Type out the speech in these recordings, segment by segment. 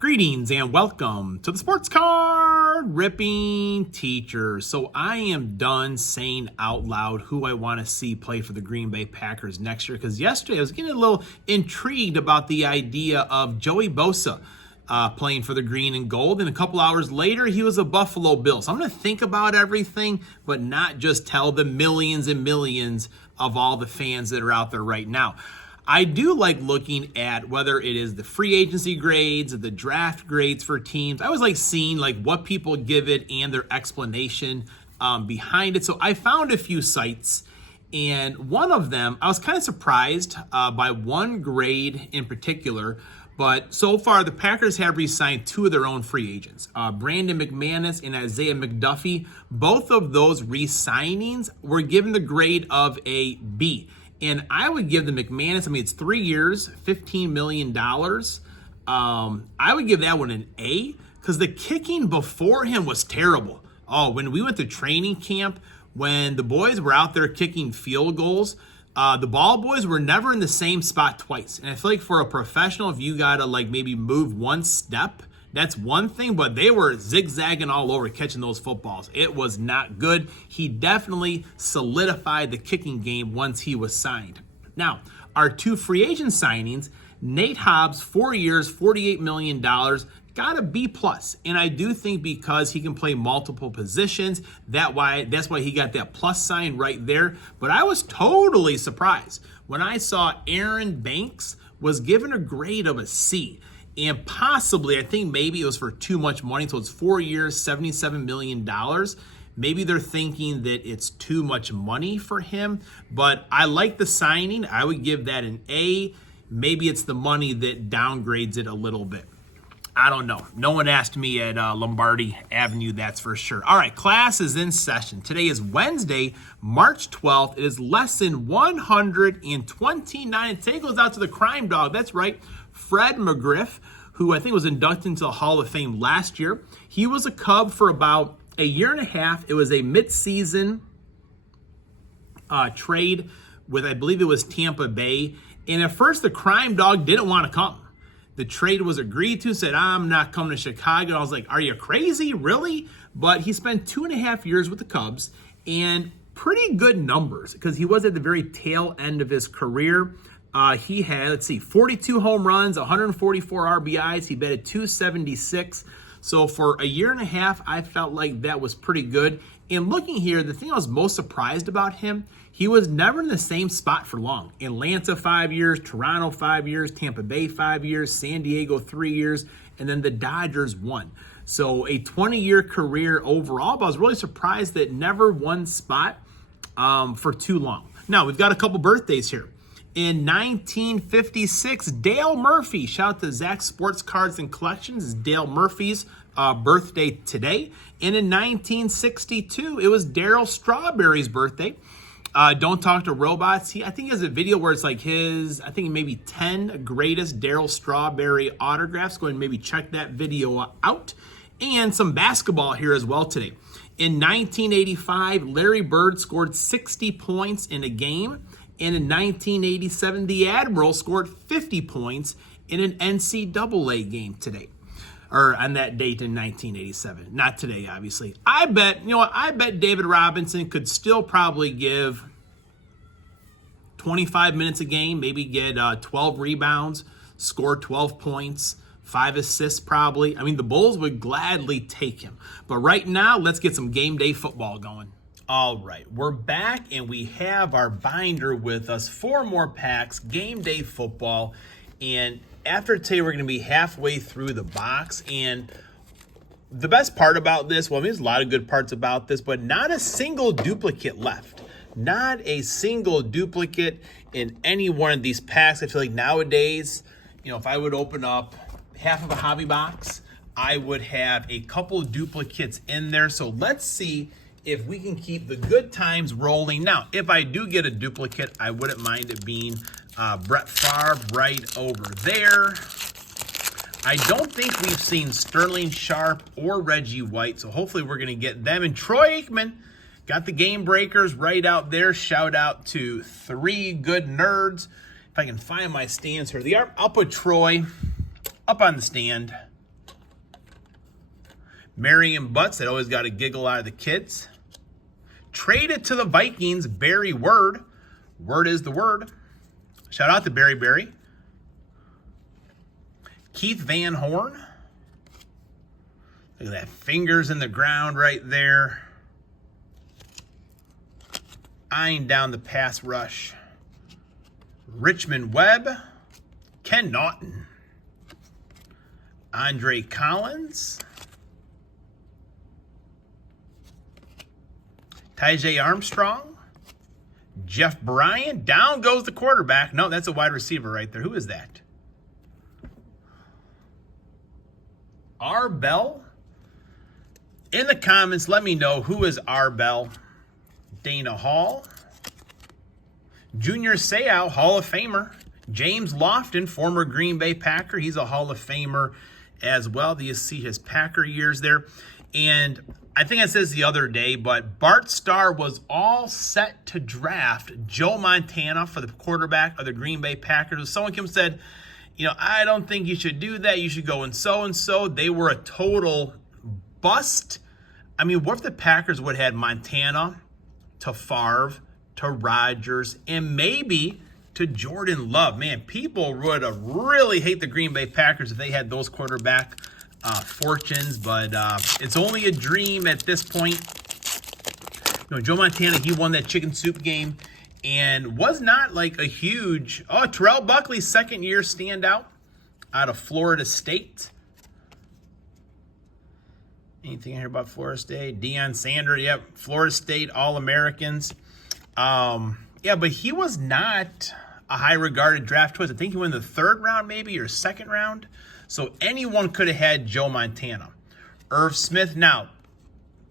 Greetings and welcome to the Sports Card Ripping Teacher. So I am done saying out loud who I want to see play for the Green Bay Packers next year, because yesterday I was getting a little intrigued about the idea of Joey Bosa playing for the green and gold, and a couple hours later he was a Buffalo Bill. So I'm going to think about everything, but not just tell the millions and millions of all the fans that are out there right now. I do like looking at whether it is the free agency grades or the draft grades for teams. I always like seeing what people give it and their explanation behind it. So I found a few sites, and one of them, I was kind of surprised by one grade in particular. But so far, the Packers have re-signed two of their own free agents, Brandon McManus and Isaiah McDuffie. Both of those re-signings were given the grade of a B. And I would give the McManus, it's 3 years, $15 million. I would give that one an A, because the kicking before him was terrible. Oh, when we went to training camp, when the boys were out there kicking field goals, the ball boys were never in the same spot twice. And I feel like for a professional, if you got to maybe move one step, that's one thing, but they were zigzagging all over catching those footballs. It was not good. He definitely solidified the kicking game once he was signed. Now, our two free agent signings, Nate Hobbs, 4 years, $48 million, got a B+. And I do think because he can play multiple positions, that's why he got that plus sign right there. But I was totally surprised when I saw Aaron Banks was given a grade of a C. And possibly, I think maybe it was for too much money. So it's 4 years, $77 million. Maybe they're thinking that it's too much money for him. But I like the signing. I would give that an A. Maybe it's the money that downgrades it a little bit. I don't know. No one asked me at Lombardi Avenue, that's for sure. All right, class is in session. Today is Wednesday, March 12th. It is lesson 129. Today goes out to the crime dog. That's right, Fred McGriff, who I think was inducted into the Hall of Fame last year. He was a Cub for about a year and a half. It was a midseason trade with, I believe it was Tampa Bay. And at first, the crime dog didn't want to come. The trade was agreed to, said, I'm not coming to Chicago. I was like, are you crazy? Really? But he spent 2.5 years with the Cubs and pretty good numbers because he was at the very tail end of his career. He had, 42 home runs, 144 RBIs. He batted .276. So for a year and a half, I felt like that was pretty good. And looking here, the thing I was most surprised about him, he was never in the same spot for long. Atlanta 5 years, Toronto 5 years, Tampa Bay 5 years, San Diego 3 years, and then the Dodgers 1. So a 20-year career overall, but I was really surprised that never one spot for too long. Now, we've got a couple birthdays here. In 1956, Dale Murphy, shout out to Zach Sports Cards and Collections, is Dale Murphy's birthday today. And in 1962, it was Darryl Strawberry's birthday. Don't Talk to Robots. I think he has a video where it's his, I think maybe 10 greatest Darryl Strawberry autographs. Go ahead and maybe check that video out. And some basketball here as well today. In 1985, Larry Bird scored 60 points in a game. And in 1987, the Admiral scored 50 points in an NCAA game today. Or on that date in 1987. Not today, obviously. I bet David Robinson could still probably give 25 minutes a game, maybe get 12 rebounds, score 12 points, 5 assists probably. The Bulls would gladly take him. But right now, let's get some game day football going. All right, we're back, and we have our binder with us. 4 more packs, game day football. And after today, we're going to be halfway through the box. And the best part about this, there's a lot of good parts about this, but not a single duplicate left. Not a single duplicate in any one of these packs. I feel like nowadays, if I would open up half of a hobby box, I would have a couple duplicates in there. So let's see if we can keep the good times rolling. Now, if I do get a duplicate, I wouldn't mind it being Brett Favre right over there. I don't think we've seen Sterling Sharp or Reggie White, so hopefully we're going to get them. And Troy Aikman got the game breakers right out there. Shout out to 3 good nerds. If I can find my stands here. I'll put Troy up on the stand. Marion Butts, that always got a giggle out of the kids. Traded to the Vikings, Barry Word. Word is the word. Shout out to Barry. Keith Van Horn. Look at that, fingers in the ground right there. Eyeing down the pass rush. Richmond Webb. Ken Naughton. Andre Collins. Tajay Armstrong. Jeff Bryant. Down goes the quarterback. No, that's a wide receiver right there. Who is that? R. Bell. In the comments, let me know who is R. Bell. Dana Hall. Junior Seau, Hall of Famer. James Lofton, former Green Bay Packer. He's a Hall of Famer as well. You see his Packer years there. And I think I said this the other day, but Bart Starr was all set to draft Joe Montana for the quarterback of the Green Bay Packers. Someone came and said, I don't think you should do that. You should go and so. They were a total bust. I mean, what if the Packers would have had Montana to Favre, to Rodgers, and maybe to Jordan Love? Man, people would have really hate the Green Bay Packers if they had those quarterback fortunes, but it's only a dream at this point. Joe Montana, he won that chicken soup game and was not like a huge... Terrell Buckley, second-year standout out of Florida State. Anything here about Florida State? Deion Sanders, yep. Florida State All-Americans. But he was not a high-regarded draft choice. I think he went in the third round maybe or second round. So anyone could have had Joe Montana. Irv Smith, now,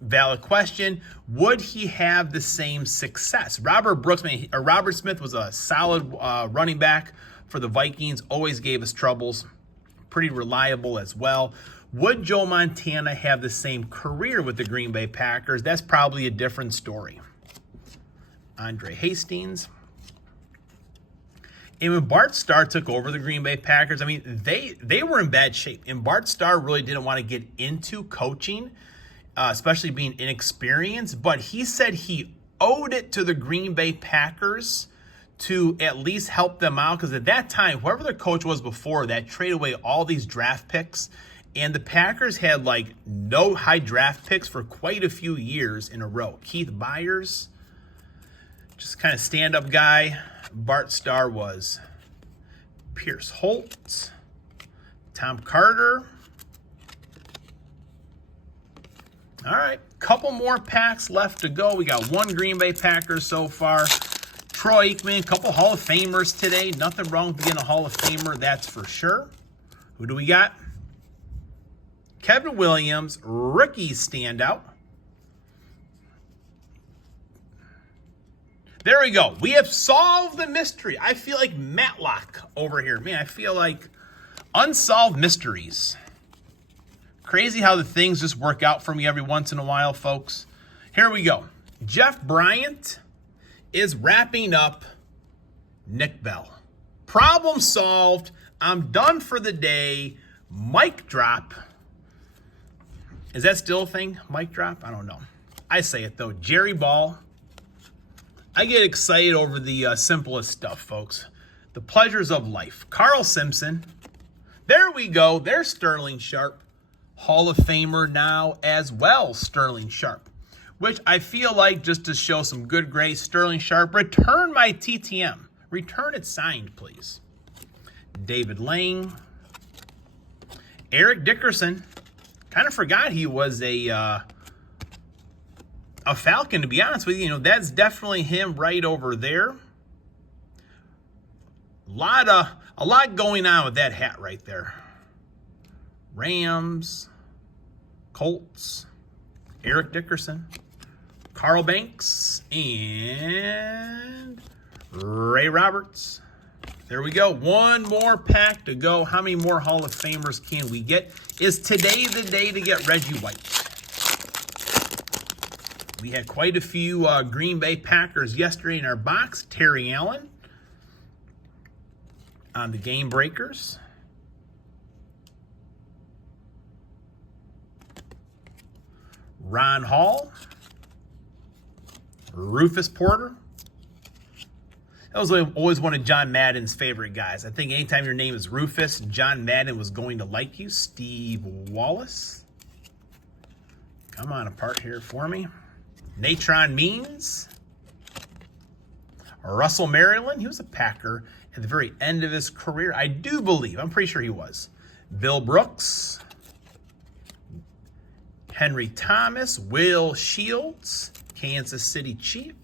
valid question. Would he have the same success? Robert Smith was a solid running back for the Vikings. Always gave us troubles. Pretty reliable as well. Would Joe Montana have the same career with the Green Bay Packers? That's probably a different story. Andre Hastings. And when Bart Starr took over the Green Bay Packers, I mean, they were in bad shape. And Bart Starr really didn't want to get into coaching, especially being inexperienced. But he said he owed it to the Green Bay Packers to at least help them out. Because at that time, whoever the coach was before that traded away all these draft picks. And the Packers had like no high draft picks for quite a few years in a row. Keith Byers, just kind of stand-up guy. Bart Starr was. Pierce Holt, Tom Carter. All right, couple more packs left to go. We got one Green Bay Packer so far. Troy Aikman, couple Hall of Famers today. Nothing wrong with being a Hall of Famer, that's for sure. Who do we got? Kevin Williams, rookie standout. There we go. We have solved the mystery. I feel like Matlock over here. Man, I feel like unsolved mysteries. Crazy how the things just work out for me every once in a while, folks. Here we go. Jeff Bryant is wrapping up Nick Bell. Problem solved. I'm done for the day. Mic drop. Is that still a thing? Mic drop? I don't know. I say it, though. Jerry Ball. I get excited over the simplest stuff, folks. The pleasures of life. Carl Simpson. There we go. There's Sterling Sharp. Hall of Famer now as well, Sterling Sharp. Which I feel like, just to show some good grace, Sterling Sharp, return my TTM. Return it signed, please. David Lang. Eric Dickerson. Kind of forgot he was a Falcon, to be honest with you. That's definitely him right over there. A lot going on with that hat right there. Rams, Colts, Eric Dickerson, Carl Banks, and Ray Roberts. There we go. One more pack to go. How many more Hall of Famers can we get? Is today the day to get Reggie White? We had quite a few Green Bay Packers yesterday in our box. Terry Allen on the Game Breakers. Ron Hall, Rufus Porter. That was always one of John Madden's favorite guys. I think anytime your name is Rufus, John Madden was going to like you. Steve Wallace. Come on apart here for me. Natron Means. Russell Maryland. He was a Packer at the very end of his career. I do believe. I'm pretty sure he was. Bill Brooks. Henry Thomas. Will Shields. Kansas City Chief.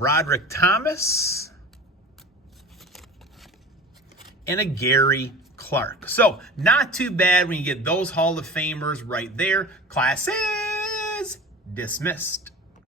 Broderick Thomas, and a Gary Clark. So not too bad when you get those Hall of Famers right there. Class is dismissed.